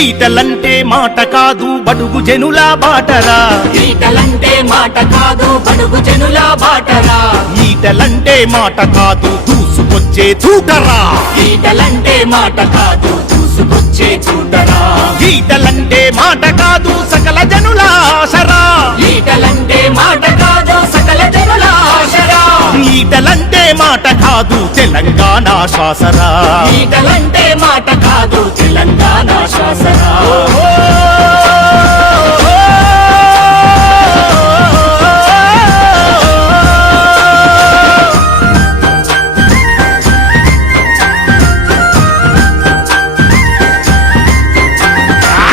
ఈటలంటే మాట కాదు బడుగు జనుల బాటరా. ఈటలంటే మాట కాదు బడుగు జనుల బాటరా. ఈటలంటే మాట కాదు దూసుకొచ్చే చూటరా. ఈటలంటే మాట కాదు చూసుకొచ్చే చూడరా ఈటలంటే మాట కాదు సకల జనుల ఆశరా. ఈటలంటే మాట కాదు సకల జనుల ఆశరా. ఈటలంటే మాట కాదు తెలంగాణ శ్వాసరా. ఈటలంటే మాట కాదు తెలంగాణ శ్వాసరా.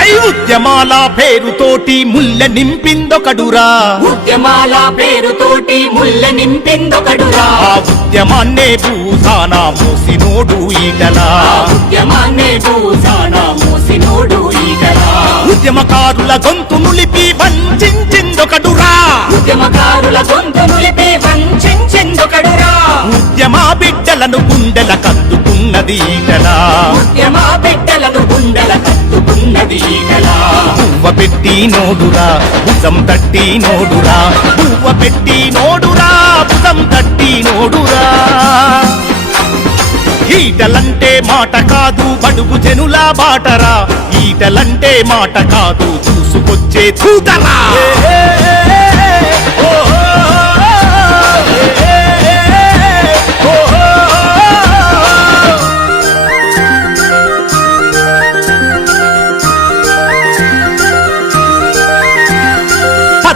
ఐ ఉద్యమాల పేరుతోటి ముల్ల నింపిందొకడురా. ఉద్యమాల పేరుతోటి ముళ్ళ నింపిందొకడురా ఉద్యమాన్నే భూసాన మోసినోడు ఈటలా. ఉద్యమాన్నే భూసాన మోసినోడు ఈటలా. ఉద్యమకారుల గొంతు నులిపి వంచిందొకడురా ఉద్యమకారుల గొంతు నులిపి వంచెందొకడురా ఉద్యమ బిడ్డలను గుండెల కద్దుకున్నది ఈటలా. ఉద్యమ బిడ్డలను గుండెల కత్తుకున్నది ఈటలా. పువ్వ పెట్టి నోడురా భుజం తట్టి నోడురా. పువ్వ పెట్టి నోడురా భుజం తట్టి నోడురా. ఈటలంటే మాట కాదు బడుగు జనుల బాటరా. ఈటలంటే మాట కాదు చూసుకొచ్చే చూడరా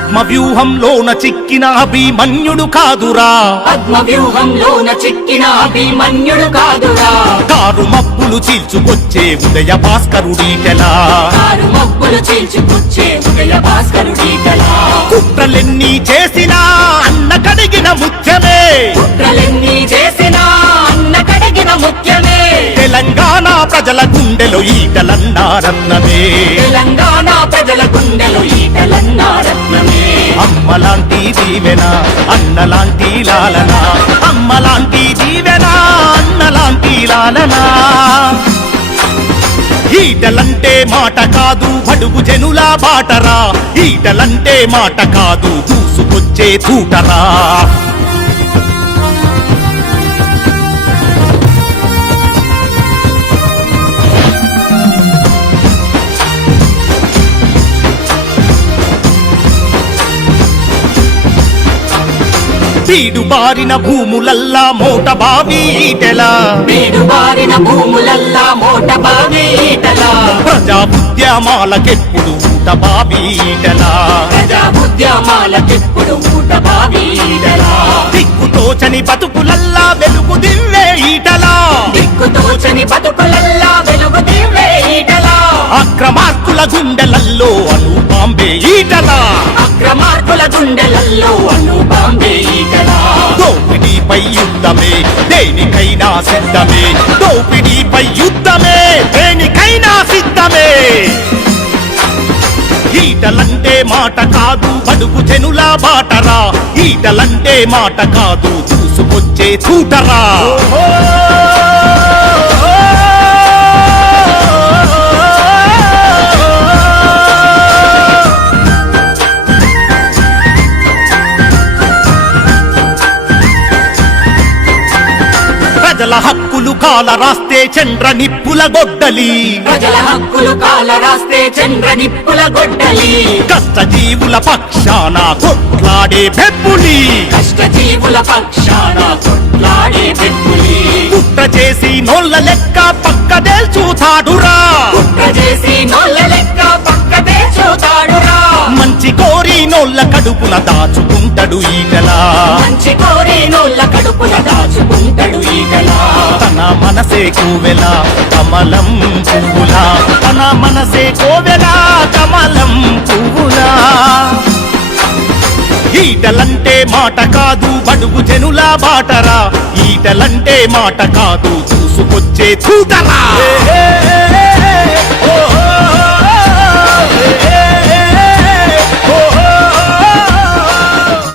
పద్మ వ్యూహంలోన చిక్కిన అభిమన్యుడు కాదురా. పద్మ వ్యూహంలోన చిక్కిన అభిమన్యుడు కాదురా. కారు మబ్బులు చీల్చుకొచ్చే ఉదయ భాస్కరుడీటలా కారు మబ్బులు చీల్చుకొచ్చే ఉదయ భాస్కరుడీటలా కుట్రలెన్ని చేసినా అన్న కడిగిన ముత్యమే కుట్రలెన్ని చేసినా అన్న కడిగిన ముఖ్యమే. తెలంగాణ ప్రజల గుండెలో ఈటలన్నారన్నమే తెలంగాణ ప్రజల గుండెలు ఈటలన్నారత్నమే అమ్మలాంటి దీవెన అన్నలాంటి లాలన. అమ్మలాంటి దీవెన అన్నలాంటి లాలన. ఈటలంటే మాట కాదు బడుగు జనుల బాటరా. ఈటలంటే మాట కాదు దూసుకొచ్చే తూటరా. బీడు బారిన భూములల్లా మోట బావి ఈటెలా. వీడు బారిన భూములల్లా మోట బావి ఈటలా. ప్రజా ఉద్యమాలకెప్పుడు ఊట బావి ఈటెలా. ప్రజా ఉద్యమాలకెప్పుడు ఊట బావి ఈటలా. దిక్కుతోచని బతుకులల్లా వెలుగు దివ్వే ఈటలా. దిక్కుతోచని బతుకులల్లా వెలుగు దివ్వే ఈటలా. అక్రమార్కుల గుండెలల్లో అను బాంబే ఈటలా. అక్రమార్కుల గుండెలల్లో అను బాంబే దోపిడీపై యుద్ధమే దేనికైనా సిద్ధమే. దోపిడీపై యుద్ధమే దేనికైనా సిద్ధమే. ఈటలంటే మాట కాదు బడుగు జనుల బాటరా. ఈటలంటే మాట కాదు చూసుకొచ్చే చూటరా ప్రజల హక్కులు కాల రాస్తే చంద్ర నిప్పుల గొడ్డలి. ప్రజల హక్కులు కాల రాస్తే చంద్ర నిప్పుల గొడ్డలి. కష్టజీవుల పక్షాన కొట్లాడే బెబ్బులి కష్టజీవుల పక్షాన కొట్లాడే పెట్టులి కుట్ర చేసి నోళ్ళ లెక్క పక్కదేల్చూతాడురా కుట్ర చేసి నొల్ల లెక్క పక్కతే చూతాడురా మంచి కోరి నోళ్ళ కడుపున దాచుకుంటాడు ఈటలా మనసే కోవెల కమలం పువ్వులా. తన మనసే కోవెల కమలం పువ్వులా. ఈటలంటే మాట కాదు బడుగు జనుల బాటరా. ఈటలంటే మాట కాదు చూసుకొచ్చే చూటరా